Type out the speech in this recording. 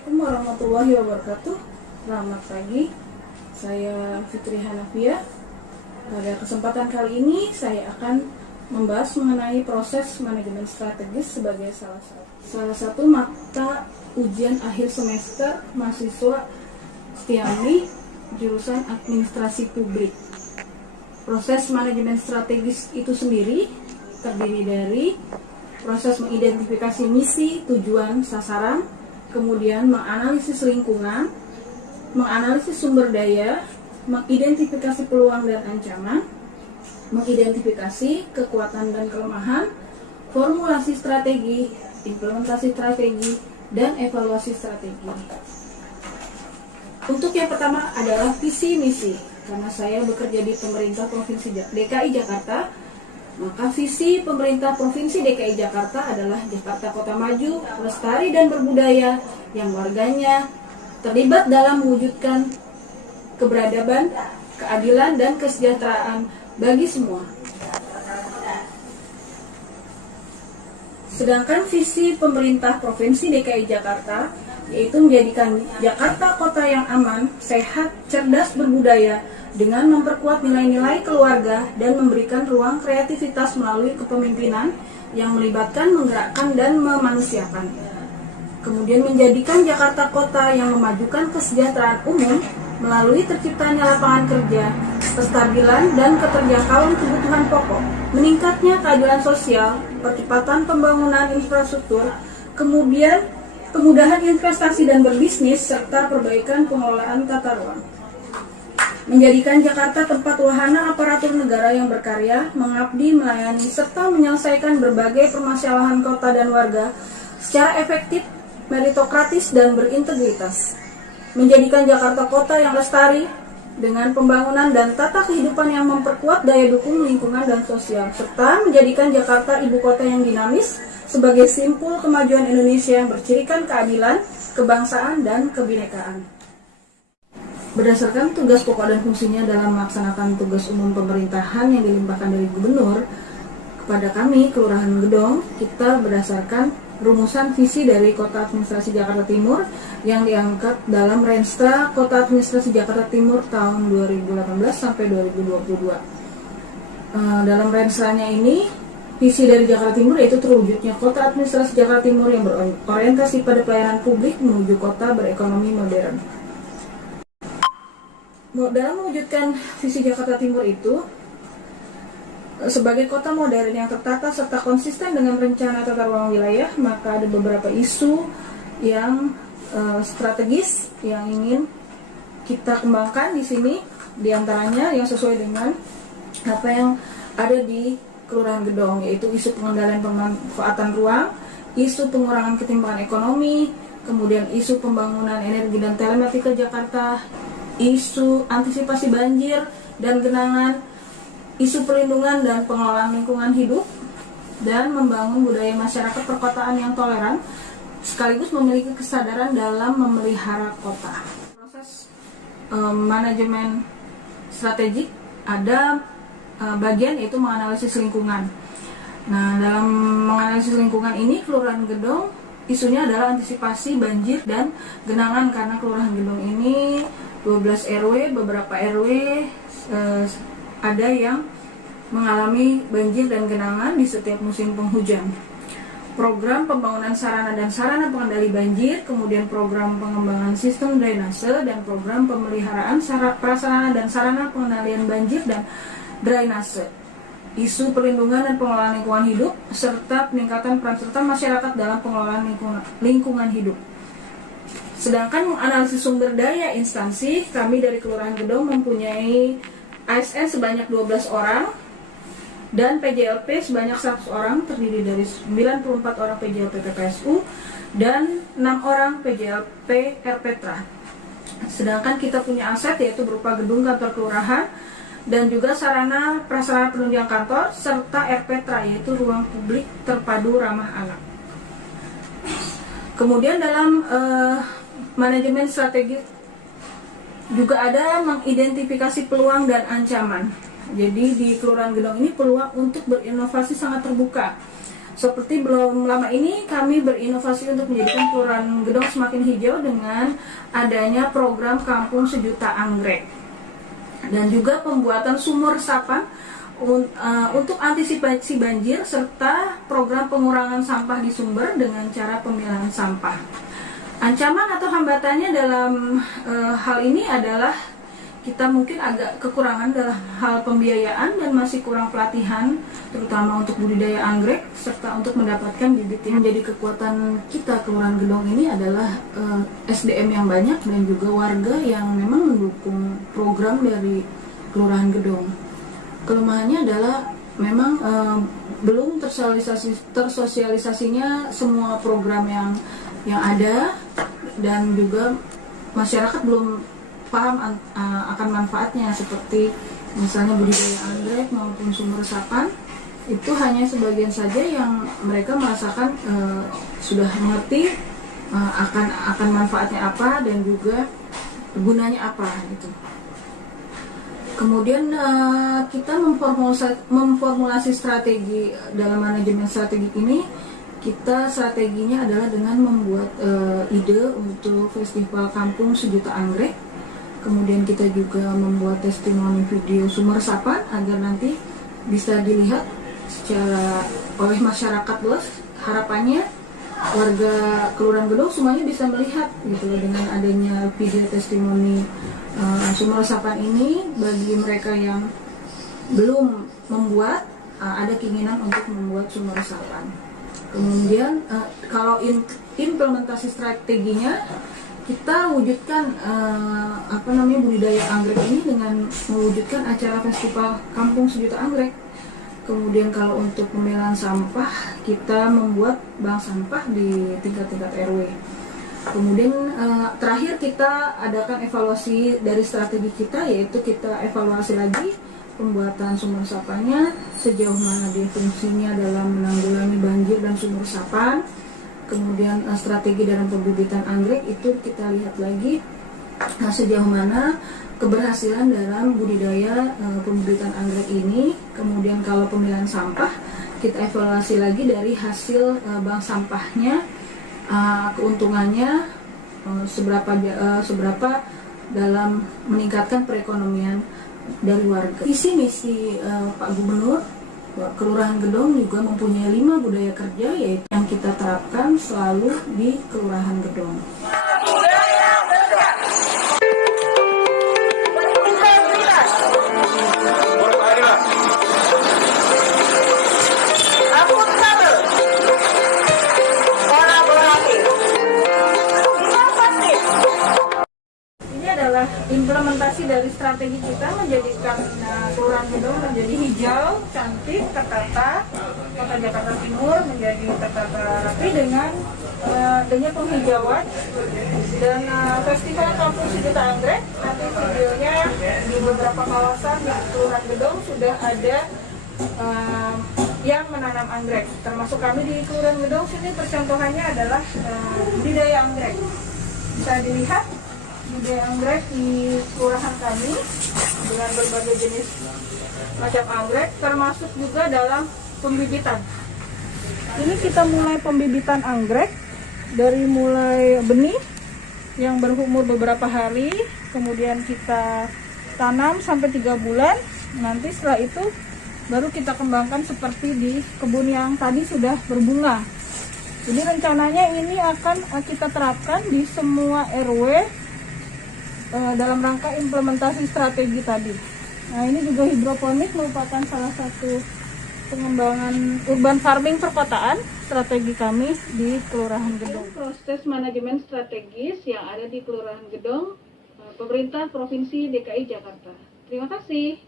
Assalamualaikum warahmatullahi wabarakatuh. Selamat pagi, saya Fitri Hanafia. Pada kesempatan kali ini saya akan membahas mengenai proses manajemen strategis sebagai salah satu mata ujian akhir semester mahasiswa STIAMI jurusan Administrasi Publik. Proses manajemen strategis itu sendiri terdiri dari proses mengidentifikasi misi, tujuan, sasaran, kemudian menganalisis lingkungan, menganalisis sumber daya, mengidentifikasi peluang dan ancaman, mengidentifikasi kekuatan dan kelemahan, formulasi strategi, implementasi strategi, dan evaluasi strategi. Untuk yang pertama adalah visi misi. Karena saya bekerja di pemerintah Provinsi DKI Jakarta, maka visi pemerintah Provinsi DKI Jakarta adalah Jakarta Kota Maju, lestari dan berbudaya yang warganya terlibat dalam mewujudkan keberadaban, keadilan, dan kesejahteraan bagi semua. Sedangkan visi pemerintah Provinsi DKI Jakarta yaitu menjadikan Jakarta kota yang aman, sehat, cerdas, berbudaya dengan memperkuat nilai-nilai keluarga dan memberikan ruang kreativitas melalui kepemimpinan yang melibatkan, menggerakkan, dan memanusiakan. Kemudian menjadikan Jakarta kota yang memajukan kesejahteraan umum melalui terciptanya lapangan kerja, kestabilan dan keterjangkauan kebutuhan pokok, meningkatnya keadilan sosial, percepatan pembangunan infrastruktur, kemudian kemudahan investasi dan berbisnis, serta perbaikan pengelolaan tata ruang. Menjadikan Jakarta tempat wahana aparatur negara yang berkarya, mengabdi, melayani, serta menyelesaikan berbagai permasalahan kota dan warga secara efektif, meritokratis, dan berintegritas. Menjadikan Jakarta kota yang lestari dengan pembangunan dan tata kehidupan yang memperkuat daya dukung lingkungan dan sosial, serta menjadikan Jakarta ibu kota yang dinamis sebagai simpul kemajuan Indonesia yang bercirikan keadilan, kebangsaan, dan kebinekaan. Berdasarkan tugas pokok dan fungsinya dalam melaksanakan tugas umum pemerintahan yang dilimpahkan dari Gubernur kepada kami, Kelurahan Gedong, kita berdasarkan rumusan visi dari Kota Administrasi Jakarta Timur yang diangkat dalam Renstra Kota Administrasi Jakarta Timur tahun 2018 sampai 2022. Dalam Renstranya ini, visi dari Jakarta Timur yaitu terwujudnya Kota Administrasi Jakarta Timur yang berorientasi pada pelayanan publik menuju kota berekonomi modern. Dalam mewujudkan visi Jakarta Timur itu, sebagai kota modern yang tertata serta konsisten dengan rencana tata ruang wilayah, maka ada beberapa isu yang strategis yang ingin kita kembangkan di sini, diantaranya yang sesuai dengan apa yang ada di Kelurahan Gedong, yaitu isu pengendalian pemanfaatan ruang, isu pengurangan ketimpangan ekonomi, kemudian isu pembangunan energi dan telematika Jakarta, isu antisipasi banjir dan genangan, isu perlindungan dan pengelolaan lingkungan hidup, dan membangun budaya masyarakat perkotaan yang toleran, sekaligus memiliki kesadaran dalam memelihara kota. Proses manajemen strategik ada bagian yaitu menganalisis lingkungan. Nah, dalam menganalisis lingkungan ini, Kelurahan Gedong isunya adalah antisipasi banjir dan genangan, karena Kelurahan Gedong ini 12 RW, beberapa RW ada yang mengalami banjir dan genangan di setiap musim penghujan. Program pembangunan sarana dan sarana pengendali banjir, kemudian program pengembangan sistem drainase, dan program pemeliharaan prasarana dan sarana pengendalian banjir dan drainase, isu perlindungan dan pengelolaan lingkungan hidup, serta peningkatan peran serta masyarakat dalam pengelolaan lingkungan hidup. Sedangkan menganalisis sumber daya instansi, kami dari Kelurahan Gedong mempunyai ASN sebanyak 12 orang dan PJLP sebanyak 100 orang, terdiri dari 94 orang PJLP PPSU dan 6 orang PJLP RPTRA. Sedangkan kita punya aset yaitu berupa gedung kantor kelurahan dan juga sarana prasarana penunjang kantor serta RPTRA yaitu ruang publik terpadu ramah anak. Kemudian dalam manajemen strategi juga ada mengidentifikasi peluang dan ancaman. Jadi di Kelurahan Gedong ini peluang untuk berinovasi sangat terbuka. Seperti belum lama ini kami berinovasi untuk menjadikan Kelurahan Gedong semakin hijau dengan adanya program Kampung Sejuta Anggrek dan juga pembuatan sumur resapan untuk antisipasi banjir serta program pengurangan sampah di sumber dengan cara pemilahan sampah. Ancaman atau hambatannya dalam hal ini adalah kita mungkin agak kekurangan dalam hal pembiayaan dan masih kurang pelatihan terutama untuk budidaya anggrek serta untuk mendapatkan bibit. Yang menjadi kekuatan kita Kelurahan Gedong ini adalah SDM yang banyak dan juga warga yang memang mendukung program dari Kelurahan Gedong. Kelemahannya adalah memang belum tersosialisasinya semua program yang ada dan juga masyarakat belum paham akan manfaatnya, seperti misalnya budidaya anggrek maupun sumur resapan. Itu hanya sebagian saja yang mereka merasakan sudah mengerti akan manfaatnya apa dan juga gunanya apa gitu. Kemudian kita memformulasi strategi dalam manajemen strategik ini. Kita strateginya adalah dengan membuat ide untuk festival Kampung Sejuta Anggrek. Kemudian kita juga membuat testimoni video sumur resapan agar nanti bisa dilihat secara oleh masyarakat luas. Harapannya warga Kelurahan Gedong semuanya bisa melihat gitu loh, dengan adanya video testimoni sumur resapan ini. Bagi mereka yang belum membuat, ada keinginan untuk membuat sumur resapan. Kemudian kalau implementasi strateginya, kita wujudkan budidaya anggrek ini dengan mewujudkan acara festival Kampung Sejuta Anggrek. Kemudian kalau untuk pemilahan sampah, kita membuat bank sampah di tingkat-tingkat RW. Kemudian terakhir kita adakan evaluasi dari strategi kita, yaitu kita evaluasi lagi pembuatan sumur resapannya, sejauh mana dia fungsinya dalam menanggulangi banjir dan sumur resapan. Kemudian strategi dalam pembibitan anggrek itu kita lihat lagi sejauh mana keberhasilan dalam budidaya pembibitan anggrek ini. Kemudian kalau pemilahan sampah, kita evaluasi lagi dari hasil bank sampahnya, keuntungannya seberapa dalam meningkatkan perekonomian dari warga. Visi misi Pak Gubernur, Kelurahan Gedong juga mempunyai 5 budaya kerja, yaitu yang kita terapkan selalu di Kelurahan Gedong. Implementasi dari strategi kita menjadikan Kelurahan Gedong menjadi hijau, cantik, tertata, Kota Jakarta Timur menjadi tertata rapi dengan adanya penghijauan dan festival Kampung Sejuta Anggrek. Nanti videonya di beberapa kawasan di Kelurahan Gedong sudah ada yang menanam anggrek, termasuk kami di Kelurahan Gedong. Sini percontohannya adalah budidaya anggrek. Bisa dilihat budidaya anggrek di kelurahan kami dengan berbagai jenis macam anggrek, termasuk juga dalam pembibitan. Ini kita mulai pembibitan anggrek dari mulai benih yang berumur beberapa hari, kemudian kita tanam sampai 3 bulan. Nanti setelah itu baru kita kembangkan seperti di kebun yang tadi sudah berbunga. Jadi rencananya ini akan kita terapkan di semua RW dalam rangka implementasi strategi tadi. Nah, ini juga hidroponik merupakan salah satu pengembangan urban farming perkotaan strategi kami di Kelurahan Gedong. Proses manajemen strategis yang ada di Kelurahan Gedong, pemerintah Provinsi DKI Jakarta. Terima kasih.